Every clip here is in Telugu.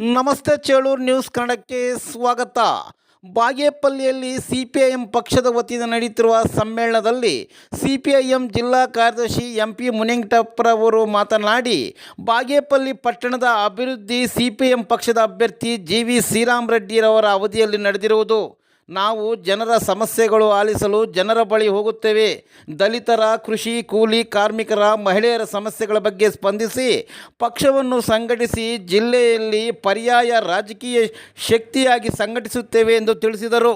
ನಮಸ್ತೆ ಚೇಳೂರು ನ್ಯೂಸ್ ಕನ್ನಡಕ್ಕೆ ಸ್ವಾಗತ. ಬಾಗೇಪಲ್ಲಿಯಲ್ಲಿ ಸಿಪಿಐಎಂ ಪಕ್ಷದ ವತಿಯಿಂದ ನಡೆಯುತ್ತಿರುವ ಸಮ್ಮೇಳನದಲ್ಲಿ ಸಿಪಿಐಎಂ ಜಿಲ್ಲಾ ಕಾರ್ಯದರ್ಶಿ ಎಂಪಿ ಮುನಿಯಂಗಟಪ್ಪರವರು ಮಾತನಾಡಿ, ಬಾಗೇಪಲ್ಲಿ ಪಟ್ಟಣದ ಅಭಿವೃದ್ಧಿ ಸಿಪಿಐಎಂ ಪಕ್ಷದ ಅಭ್ಯರ್ಥಿ ಜಿವಿ ಶ್ರೀರಾಮರೆಡ್ಡಿರವರ ಅವಧಿಯಲ್ಲಿ ನಡೆದಿರುವುದು. ನಾವು ಜನರ ಸಮಸ್ಯೆಗಳು ಆಲಿಸಲು ಜನರ ಬಳಿ ಹೋಗುತ್ತೇವೆ. ದಲಿತರ, ಕೃಷಿ, ಕೂಲಿ ಕಾರ್ಮಿಕರ, ಮಹಿಳೆಯರ ಸಮಸ್ಯೆಗಳ ಬಗ್ಗೆ ಸ್ಪಂದಿಸಿ ಪಕ್ಷವನ್ನು ಸಂಘಟಿಸಿ ಜಿಲ್ಲೆಯಲ್ಲಿ ಪರ್ಯಾಯ ರಾಜಕೀಯ శక్తిಯಾಗಿ సంఘటిಸುತ್ತೇವೆ ಎಂದು ತಿಳಿಸಿದರು.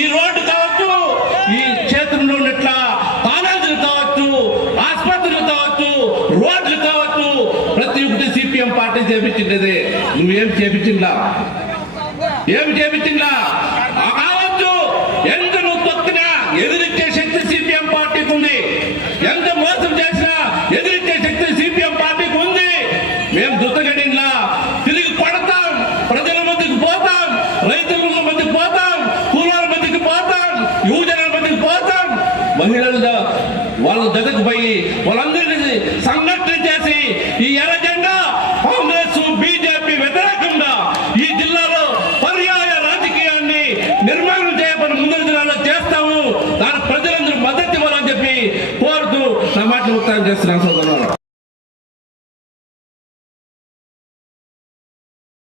ఈ రోడ్డు కావచ్చు, ఈ క్షేత్రంలో ఉన్నట్ల కాలేజీలు కావచ్చు, ఆసుపత్రులు కావచ్చు, రోడ్లు కావచ్చు, ప్రతి ఒక్కటి సిపిఎం పార్టీ చేపించింది. నువ్వేం చేపించిందా? ఏమి చేపించిందా కావచ్చు. ఎంత నువ్వు తొక్కినా ఎదిరించే శక్తి సిపిఎం పార్టీకి ఉంది. ఎంత మోసం చేసినా ఎదిరించే శక్తి సిపిఎం పార్టీకి ఉంది. మేము దుత్తగడిలా తిరిగి కొడతాం, ప్రజల మధ్యకి పోతాం, రైతుల మధ్యకి పోతాం, కూలాల మధ్యకి పోతాం, యువజనుల మధ్యకి పోతాం, మహిళల వాళ్ళ దగ్గరకు పోయి వాళ్ళందరినీ సంఘటన చేసి ఈ ఎర్ర జెండా కాంగ్రెస్ బీజేపీ వ్యతిరేకంగా ఈ జిల్లాలో పర్యాయ రాజకీయాన్ని నిర్మాణం చేయబడి ముందు దినాల్లో చేస్తాము. దాని ప్రజలందరూ మద్దతు ఇవ్వాలని చెప్పి కోరుతూ నా మాటలు ముక్తాయం చేస్తున్నాను.